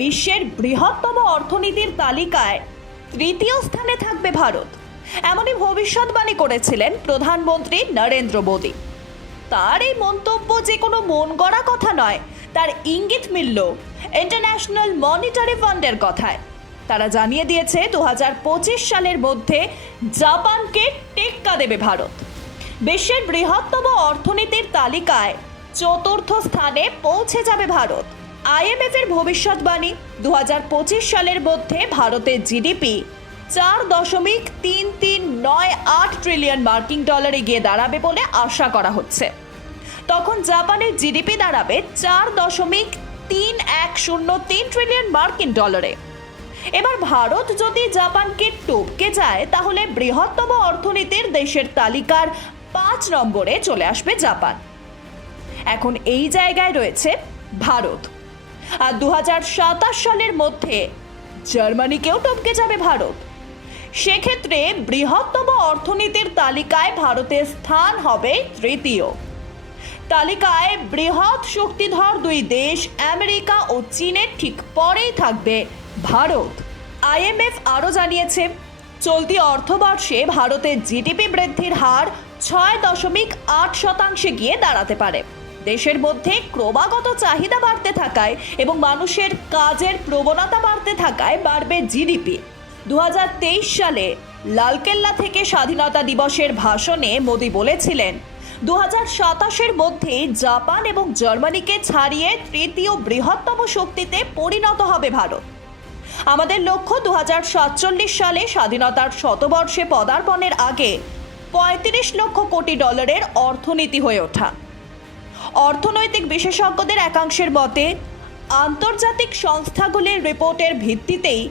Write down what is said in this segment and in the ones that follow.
বিশ্বের বৃহত্তম অর্থনীতির তালিকায় তৃতীয় স্থানে থাকবে ভারত। এমনই ভবিষ্যৎবাণী করেছিলেন প্রধানমন্ত্রী নরেন্দ্র মোদী। তার এই মন্তব্য যে কোনো মন গড়া কথা নয়, তার ইঙ্গিত মিলল ইন্টারন্যাশনাল মনিটারি ফান্ডের কথায়। তারা জানিয়ে দিয়েছে দু হাজার পঁচিশ সালের মধ্যে জাপানকে টেক্কা দেবে ভারত। বিশ্বের বৃহত্তম অর্থনীতির তালিকায় চতুর্থ স্থানে পৌঁছে যাবে ভারত। আইএমএফ এর ভবিষ্যৎবাণী দু হাজার পঁচিশ সালের মধ্যে ভারতের জিডিপি চার দশমিক তিন তিন নয় আট ট্রিলিয়ন মার্কিন ডলারে গিয়ে দাঁড়াবে বলে আশা করা হচ্ছে। তখন জাপানের জিডিপি দাঁড়াবে চার দশমিক তিন এক শূন্য তিন ট্রিলিয়ন মার্কিন ডলারে এবার ভারত যদি জাপানকে টপকে যায়, তাহলে বৃহত্তম অর্থনীতির দেশের তালিকার পাঁচ নম্বরে চলে আসবে জাপান। এখন এই জায়গায় রয়েছে ভারত। আর দু হাজার সাতাশ সালের মধ্যে জার্মানিকেও টপকে যাবে ভারত। সেক্ষেত্রে বৃহত্তম অর্থনীতির তালিকায় ভারতের স্থান হবে তৃতীয়। তালিকায় বৃহৎ শক্তিধর দুই দেশ, আমেরিকা ও চীনের ঠিক পরেই থাকবে ভারত। আইএমএফ আরও জানিয়েছে, চলতি অর্থবর্ষে ভারতের জিডিপি বৃদ্ধির হার ছয় দশমিক আট শতাংশে গিয়ে দাঁড়াতে পারে। দেশের মধ্যে ক্রমাগত চাহিদা বাড়তে থাকায় এবং মানুষের কাজের প্রবণতা বাড়তে থাকায় বাড়বে জিডিপি। দু হাজার তেইশ সালে লালকেল্লা থেকে স্বাধীনতা দিবসের ভাষণে মোদি বলেছিলেন দু হাজার সাতাশের মধ্যেই জাপান এবং জার্মানিকে ছাড়িয়ে তৃতীয় বৃহত্তম শক্তিতে পরিণত হবে ভারত। আমাদের লক্ষ্য দু হাজার সাতচল্লিশ সালে স্বাধীনতার শতবর্ষে পদার্পণের আগে পঁয়ত্রিশ লক্ষ কোটি ডলারের অর্থনীতি হয়ে ওঠা। অর্থনৈতিক বিশেষজ্ঞদের একাংশের মতে, আন্তর্জাতিক সংস্থাগুলির রিপোর্টের ভিত্তিতেই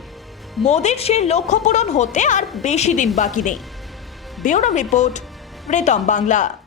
মোদির সেই লক্ষ্য পূরণ হতে আর বেশি দিন বাকি নেই। Bureau report, Pritam Bangla.